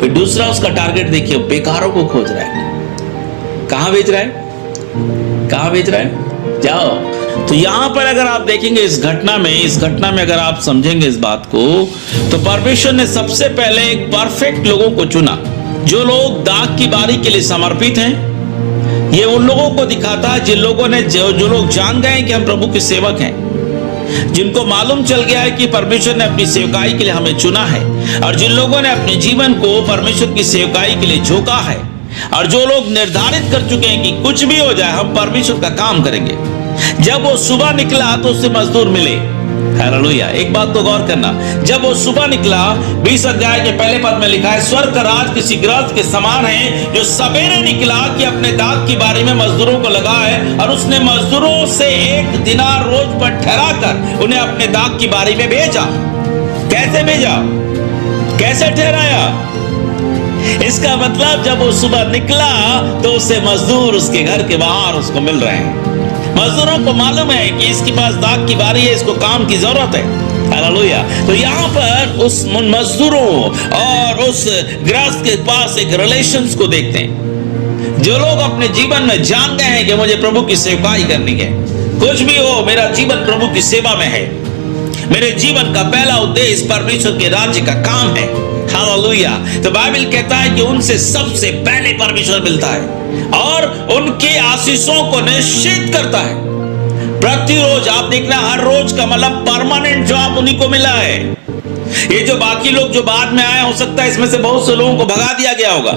फिर दूसरा उसका टारगेट देखिए, बेकारों को खोज रहा है। कहां भेज रहा है? कहां भेज रहा है? जाओ। तो यहां पर अगर आप देखेंगे इस घटना में अगर आप समझेंगे इस बात को, तो परमेश्वर ने सबसे पहले एक परफेक्ट लोगों को चुना, जो लोग दाग की बारी के लिए समर्पित हैं। ये उन लोगों को दिखाता है जिन लोगों ने जो लोग जान गए कि हम प्रभु के सेवक हैं, जिनको मालूम चल गया है कि परमेश्वर ने अपनी सेवकाई के लिए हमें चुना है, और जिन लोगों ने अपने जीवन को परमेश्वर की सेवकाई के लिए झोंका है, और जो लोग निर्धारित कर चुके हैं कि कुछ भी हो जाए हम परमेश्वर का काम करेंगे। जब वो सुबह निकला तो उससे मजदूर मिले। हालेलुया। एक बात तो गौर करना, जब वो सुबह निकला, 20 अध्याय के पहले पद में लिखा है, स्वर्ग का राज किसी गृहस्थ के समान है जो सवेरे निकला कि अपने दाख की बारी में मजदूरों को लगाए, और उसने मजदूरों से 1 दिनार रोज पर ठहरा कर उन्हें अपने दाख की बारी में भेजा। कैसे भेजा? कैसे ठहराया? इसका मतलब जब वो सुबह निकला तो उसे मजदूर उसके घर के बाहर उसको मिल रहे हैं। मजदूरों को मालूम है कि इसके पास दाग की बारी है, इसको काम की जरूरत है। हालेलुया। तो यहाँ पर उस मजदूरों और उस गृहस्थ के पास एक रिलेशंस को देखते हैं। जो लोग अपने जीवन में जान गए हैं कि मुझे प्रभु की सेवकाई करनी है, कुछ भी हो मेरा जीवन प्रभु की सेवा में है, मेरे जीवन का पहला उद्देश्य परमेश्वर के राज्य का काम है। हालेलुया। तो बाइबल कहता है कि उनसे सबसे पहले परमेश्वर मिलता है और उनके आशीषों को निश्चित करता है। प्रतिरोज आप देखना, हर रोज का मतलब परमानेंट जॉब उन्हीं को मिला है। ये जो बाकी लोग जो बाद में आए, हो सकता है इसमें से बहुत से लोगों को भगा दिया गया होगा।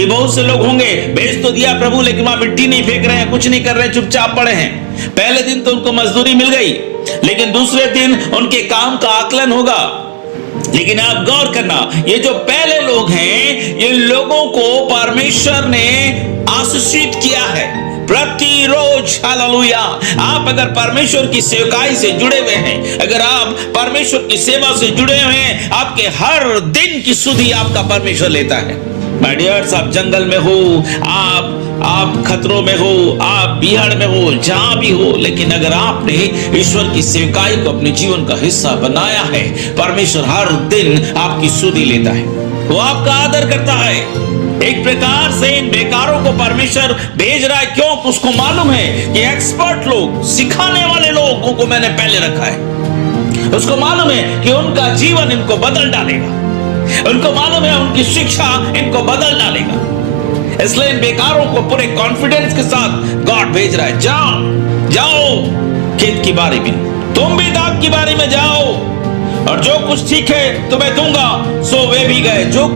ये बहुत से लोग होंगे, भेज तो दिया प्रभु लेकिन वहां मिट्टी नहीं फेंक रहे हैं, कुछ नहीं कर रहे हैं, चुपचाप पड़े हैं। पहले दिन तो उनको मजदूरी मिल गई, लेकिन दूसरे दिन उनके काम का आकलन होगा। लेकिन आप गौर करना, ये जो पहले लोग हैं, इन लोगों को परमेश्वर ने आशीषित किया है प्रतिरोज। हालेलुया। आप अगर परमेश्वर की सेवकाई से जुड़े हुए हैं, अगर आप परमेश्वर की सेवा से जुड़े हुए हैं, आपके हर दिन की सुधि आपका परमेश्वर लेता है। माय डियर्स, आप जंगल में हो, आप खतरों में हो, आप बिहाड़ में हो, जहां भी हो, लेकिन अगर आपने ईश्वर की सेवकाई को अपने जीवन का हिस्सा बनाया है, परमेश्वर हर दिन आपकी सुधि लेता है, वो आपका आदर करता है। एक प्रकार से इन बेकारों को परमेश्वर भेज रहा है। क्यों? उसको मालूम है कि एक्सपर्ट लोग, सिखाने वाले लोगों को मैंने पहले रखा है। उसको मालूम है कि उनका जीवन इनको बदल डालेगा, उनको मालूम है उनकी शिक्षा इनको बदल डालेगा। इसलिए इन बेकारों को पूरे कॉन्फिडेंस के साथ गॉड भेज रहा है, जाओ खेत की बारी में, तुम भी दाग की बारी में जाओ, और जो कुछ ठीक है तुम्हें दूंगा। सो वे भी गए। जो